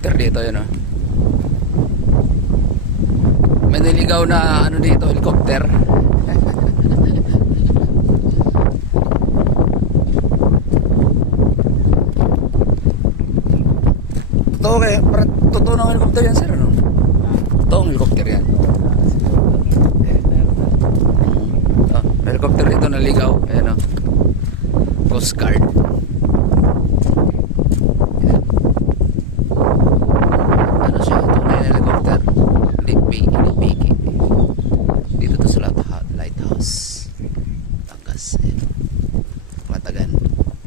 helicopter dito, yun, oh. May niligaw na ano dito, helicopter. Totoo na helicopter yan, sir, ano? Totoong helicopter yan. Oh, helicopter dito naligaw. Ayan, oh. Coast Guard. Ano siya? Tunay na helicopter. Hindi fake.